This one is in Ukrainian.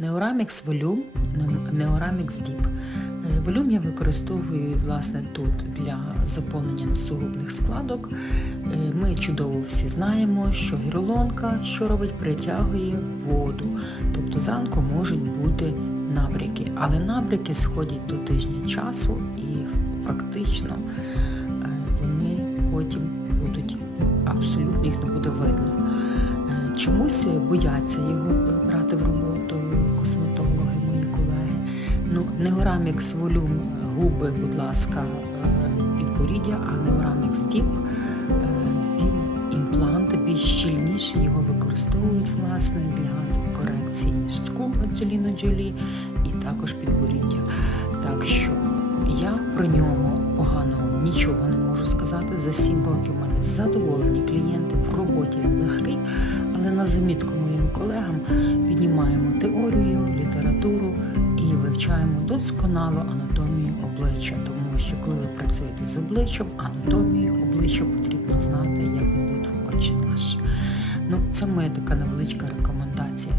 Neoramix Volume, Neoramix Deep. Е, Волюм я використовую власне тут для заповнення носогубних складок. Е, Ми чудово всі знаємо, що гіролонка, що робить, притягує воду. Тобто зранку можуть бути набряки, але набряки сходять до тижня часу і фактично Чомусь бояться його е, брати в роботу косметологи, мої колеги. Ну, Неорамікс волюм губи, будь ласка, е, підборіддя, а Неорамікс Діп він імплант більш щільніший, його використовують власне для корекції скул Анджеліна Джолі і також підборіддя. Так що я про нього поганого нічого не можу сказати. За 7 років у мене задоволені клієнти замітку моїм колегам піднімаємо теорію, літературу і вивчаємо досконало анатомію обличчя, тому що коли ви працюєте з обличчям, анатомію обличчя потрібно знати як молитву очі наш. Ну, це моя така невеличка рекомендація.